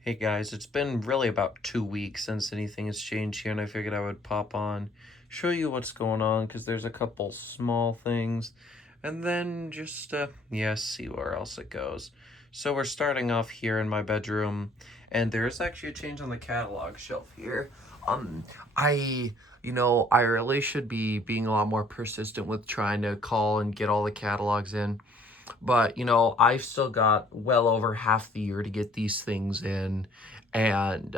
Hey guys, it's been really about 2 weeks since anything has changed here, and I figured I would pop on, show you what's going on, because there's a couple small things, and then just, yeah, see where else it goes. So we're starting off here in my bedroom, and there's actually a change on the catalog shelf here. Um, I, I really should be being a lot more persistent with trying to call and get all the catalogs in. But, I've still got well over half the year to get these things in. And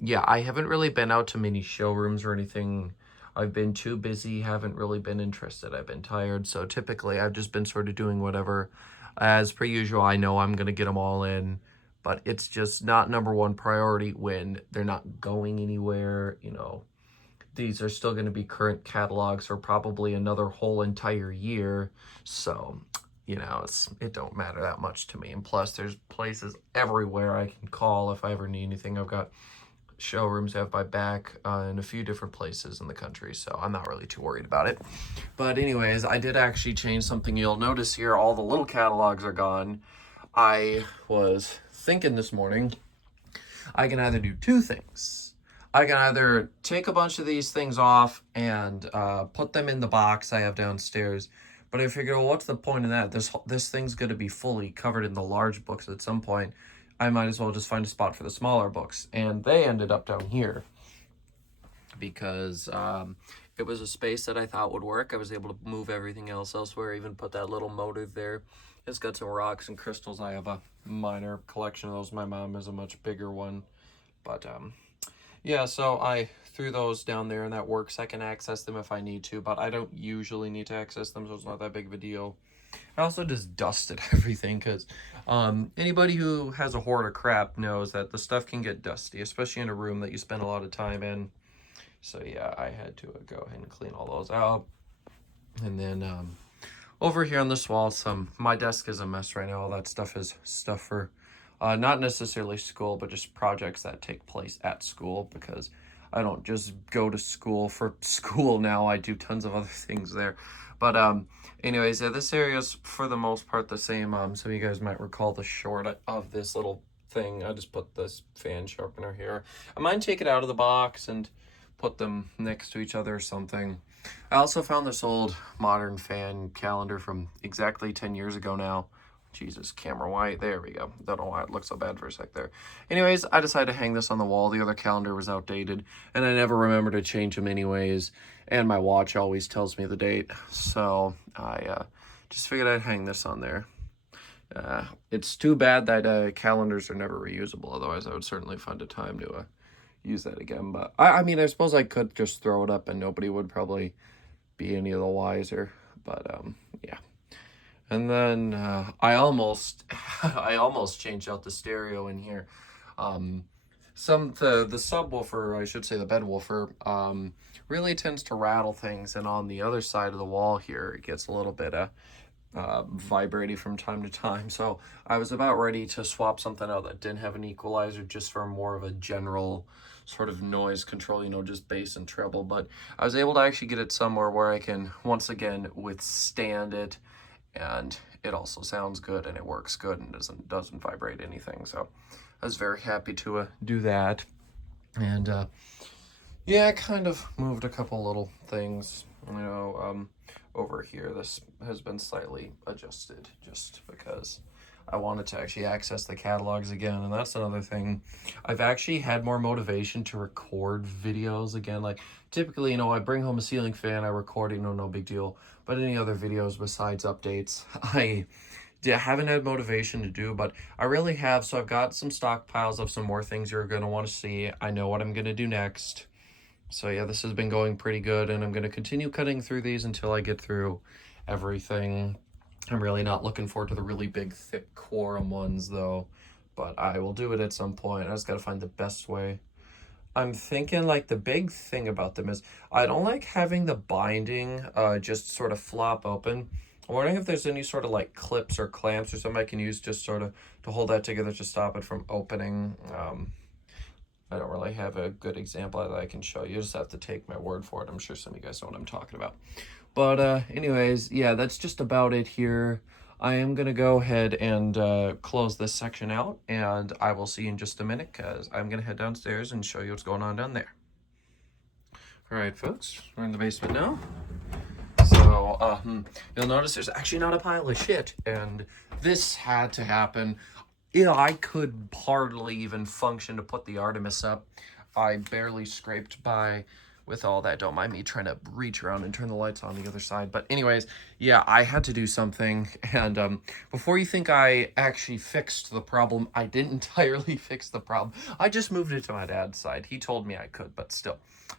yeah, I haven't really been out to many showrooms or anything. I've been too busy, haven't really been interested. I've been tired. So typically, I've just been sort of doing whatever. As per usual, I know I'm going to get them all in, but it's just not number one priority when they're not going anywhere. These are still going to be current catalogs for probably another whole entire year. So it don't matter that much to me. And plus, there's places everywhere I can call if I ever need anything. I've got showrooms have my back in a few different places in the country, so I'm not really too worried about it. But anyways, I did actually change something. You'll notice here all the little catalogs are gone. I was thinking this morning I can either do two things. I can either take a bunch of these things off and put them in the box I have downstairs. But I figure, well, what's the point of that? This thing's going to be fully covered in the large books at some point. I might as well just find a spot for the smaller books. And they ended up down here because it was a space that I thought would work. I was able to move everything else elsewhere, even put that little motive there. It's got some rocks and crystals. I have a minor collection of those. My mom has a much bigger one. But yeah, so I threw those down there and that works. I can access them if I need to, but I don't usually need to access them, so it's not that big of a deal. I also just dusted everything because anybody who has a hoard of crap knows that the stuff can get dusty, especially in a room that you spend a lot of time in. So yeah, I had to go ahead and clean all those out. And then over here on this wall, my desk is a mess right now. All that stuff is stuff for not necessarily school, but just projects that take place at school because I don't just go to school for school now. I do tons of other things there. But anyways, yeah, this area is for the most part the same. Some of you guys might recall the short of this little thing. I just put this fan sharpener here. I might take it out of the box and put them next to each other or something. I also found this old modern fan calendar from exactly 10 years ago now. Jesus, camera white. There we go. Don't know why it looks so bad for a sec there. Anyways, I decided to hang this on the wall. The other calendar was outdated, and I never remember to change them anyways. And my watch always tells me the date, so I just figured I'd hang this on there. It's too bad that calendars are never reusable. Otherwise, I would certainly find a time to use that again. But I mean, I suppose I could just throw it up, and nobody would probably be any of the wiser. But yeah. And then I almost I almost changed out the stereo in here. Um, the subwoofer, I should say the bedwoofer, really tends to rattle things, and on the other side of the wall here, it gets a little bit vibrating from time to time. So I was about ready to swap something out that didn't have an equalizer just for more of a general sort of noise control, just bass and treble. But I was able to actually get it somewhere where I can once again withstand it, and it also sounds good and it works good and doesn't vibrate anything. So I was very happy to do that. And yeah, I kind of moved a couple little things, over here. This has been slightly adjusted just because I wanted to actually access the catalogs again. And that's another thing. I've actually had more motivation to record videos again. Like typically, I bring home a ceiling fan, I record it, no big deal. But any other videos besides updates, I haven't had motivation to do, but I really have. So I've got some stockpiles of some more things you're going to want to see. I know what I'm going to do next. So yeah, this has been going pretty good, and I'm going to continue cutting through these until I get through everything. I'm really not looking forward to the really big, thick quorum ones, though, but I will do it at some point. I just got to find the best way. I'm thinking, like, the big thing about them is I don't like having the binding just sort of flop open. I'm wondering if there's any sort of, like, clips or clamps or something I can use just sort of to hold that together to stop it from opening. I don't really have a good example that I can show you. You just have to take my word for it. I'm sure some of you guys know what I'm talking about. But anyways, yeah, that's just about it here. I am going to go ahead and close this section out, and I will see you in just a minute because I'm going to head downstairs and show you what's going on down there. All right, folks, we're in the basement now. So you'll notice there's actually not a pile of shit, and this had to happen. I could hardly even function to put the Artemis up. I barely scraped by with all that. Don't mind me trying to reach around and turn the lights on the other side. But anyways, yeah, I had to do something. And before you think I actually fixed the problem, I didn't entirely fix the problem. I just moved it to my dad's side. He told me I could, but still,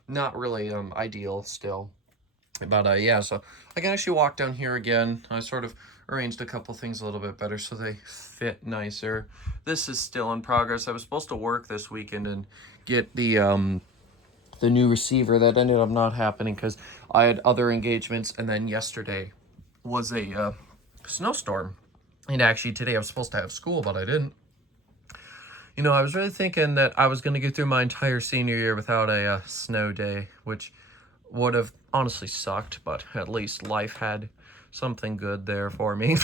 not really ideal still. But yeah, so I can actually walk down here again. I sort of arranged a couple things a little bit better so they fit nicer. This is still in progress. I was supposed to work this weekend and get the new receiver. That ended up not happening because I had other engagements, and then yesterday was a snowstorm. And actually today I was supposed to have school, but I didn't. You know, I was really thinking that I was going to get through my entire senior year without a snow day, which would have honestly sucked, but at least life had something good there for me.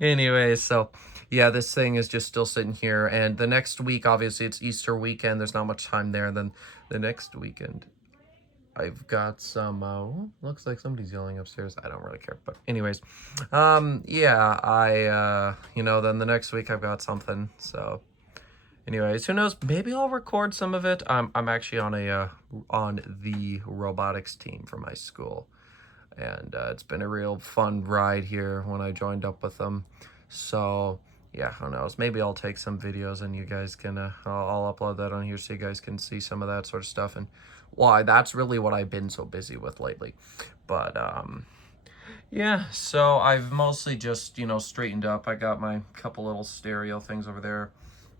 Anyway, so yeah, this thing is just still sitting here, and the next week, obviously it's Easter weekend, there's not much time there. Then the next weekend I've got some looks like somebody's yelling upstairs. I don't really care, but anyways, yeah, I you know, then the next week I've got something. So anyways, who knows? Maybe I'll record some of it. I'm actually on the robotics team for my school, and it's been a real fun ride here when I joined up with them. So yeah, who knows? Maybe I'll take some videos and you guys can I'll upload that on here so you guys can see some of that sort of stuff, and why that's really what I've been so busy with lately. But yeah, so I've mostly just, you know, straightened up. I got my couple little stereo things over there.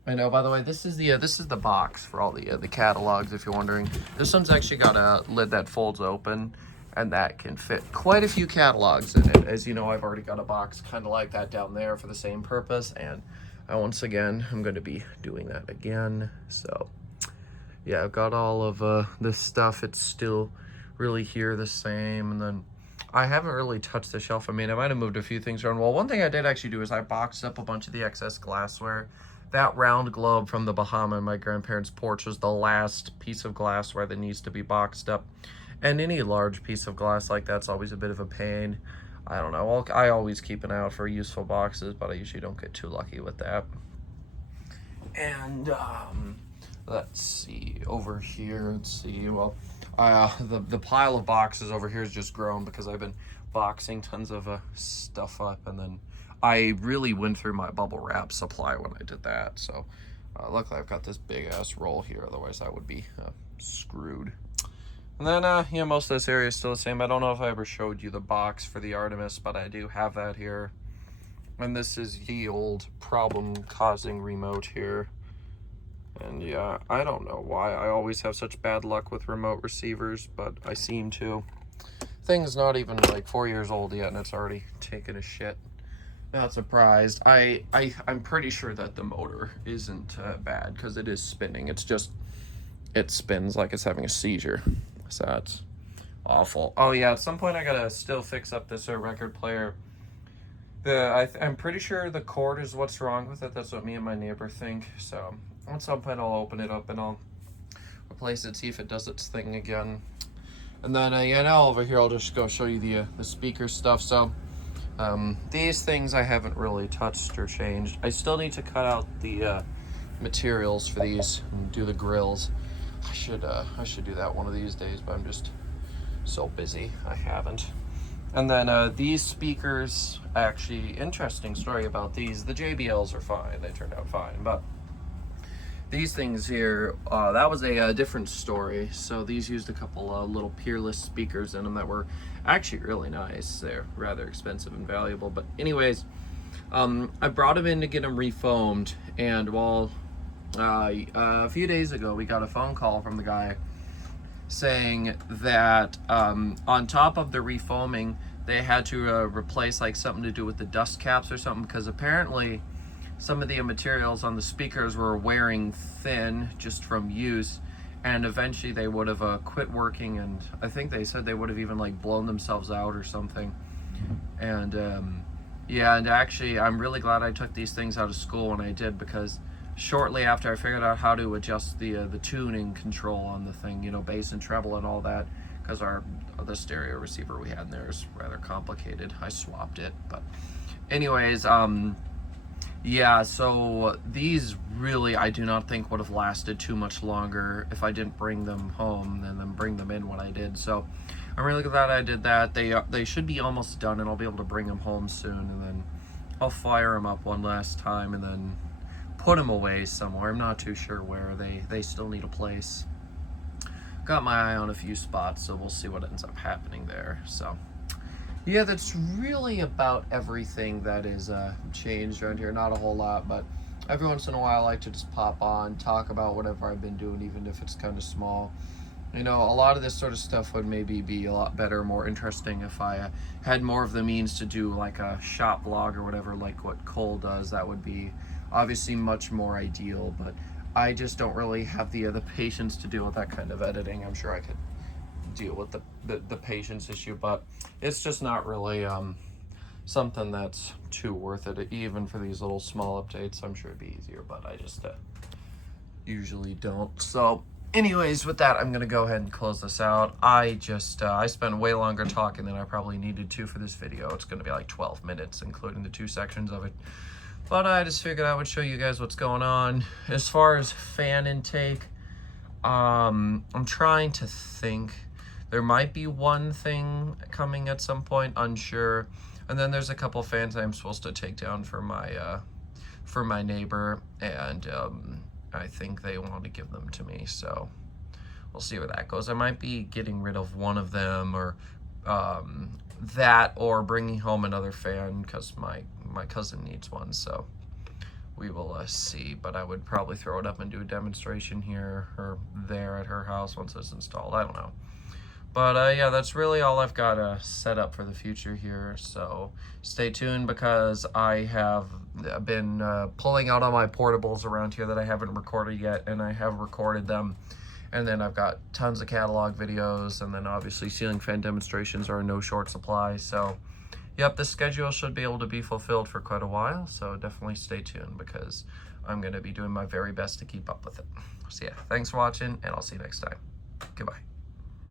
I know, by the way, this is the box for all the catalogs, if you're wondering. This one's actually got a lid that folds open, and that can fit quite a few catalogs in it. As you know, I've already got a box kind of like that down there for the same purpose, and once again, I'm going to be doing that again. So yeah, I've got all of this stuff. It's still really here the same, and then I haven't really touched the shelf. I mean, I might have moved a few things around. Well, one thing I did actually do is I boxed up a bunch of the excess glassware. That round globe from the Bahama in my grandparents' porch was the last piece of glassware that needs to be boxed up. And any large piece of glass like that's always a bit of a pain. I don't know. I always keep an eye out for useful boxes, but I usually don't get too lucky with that. And let's see over here. Let's see. Well, the pile of boxes over here has just grown because I've been boxing tons of stuff up, and then I really went through my bubble wrap supply when I did that. So luckily I've got this big ass roll here, otherwise I would be screwed. And then yeah, most of this area is still the same. I don't know if I ever showed you the box for the Artemis, but I do have that here. And this is the old problem causing remote here. And yeah, I don't know why I always have such bad luck with remote receivers, but I seem to. Thing's not even like 4 years old yet, and it's already taken a shit. Not surprised. I'm pretty sure that the motor isn't bad because it is spinning. It's just, it spins like it's having a seizure. So that's awful. Oh yeah, at some point I gotta still fix up this record player. I'm pretty sure the cord is what's wrong with it. That's what me and my neighbor think. So at some point I'll open it up and I'll replace it, see if it does its thing again. And then yeah, now over here I'll just go show you the speaker stuff. So these things I haven't really touched or changed. I still need to cut out the materials for these and do the grills. I should do that one of these days, but I'm just so busy I haven't. And then these speakers, actually, interesting story about these. The JBLs are fine, they turned out fine, but these things here, that was a different story. So these used a couple little Peerless speakers in them that were actually really nice. They're rather expensive and valuable, but anyways, I brought them in to get them refoamed, and while a few days ago we got a phone call from the guy saying that on top of the refoaming they had to replace like something to do with the dust caps or something, because apparently some of the materials on the speakers were wearing thin just from use, and eventually they would have quit working, and I think they said they would have even like blown themselves out or something. And Yeah, and actually, I'm really glad I took these things out of school when I did, because shortly after I figured out how to adjust the tuning control on the thing, you know, bass and treble and all that, because the stereo receiver we had in there is rather complicated. I swapped it, but anyways, yeah, so these really, I do not think would have lasted too much longer if I didn't bring them home and then bring them in when I did. So I'm really glad I did that. They should be almost done, and I'll be able to bring them home soon, and then I'll fire them up one last time and then put them away somewhere. I'm not too sure where. They still need a place. Got my eye on a few spots, so we'll see what ends up happening there. So yeah, that's really about everything that is changed around here. Not a whole lot, but every once in a while I like to just pop on, talk about whatever I've been doing, even if it's kind of small. You know, a lot of this sort of stuff would maybe be a lot better, more interesting if I had more of the means to do like a shop vlog or whatever, like what Cole does. That would be obviously much more ideal, but I just don't really have the patience to deal with that kind of editing. I'm sure I could deal with the patience issue, but it's just not really something that's too worth it, even for these little small updates. I'm sure it'd be easier, but I just usually don't. So anyways, with that, I'm gonna go ahead and close this out. I spent way longer talking than I probably needed to for this video. It's gonna be like 12 minutes, including the 2 sections of it. But I just figured I would show you guys what's going on. As far as fan intake, I'm trying to think. There might be one thing coming at some point, unsure. And then there's a couple fans I'm supposed to take down for my neighbor, and I think they want to give them to me, so we'll see where that goes. I might be getting rid of one of them, or that, or bringing home another fan, because my cousin needs one, so we will see. But I would probably throw it up and do a demonstration here or there at her house once it's installed. I don't know. But yeah, that's really all I've got set up for the future here. So stay tuned, because I have been pulling out all my portables around here that I haven't recorded yet, and I have recorded them. And then I've got tons of catalog videos, and then obviously ceiling fan demonstrations are in no short supply. So yep, the schedule should be able to be fulfilled for quite a while. So definitely stay tuned, because I'm going to be doing my very best to keep up with it. So yeah, thanks for watching, and I'll see you next time. Goodbye.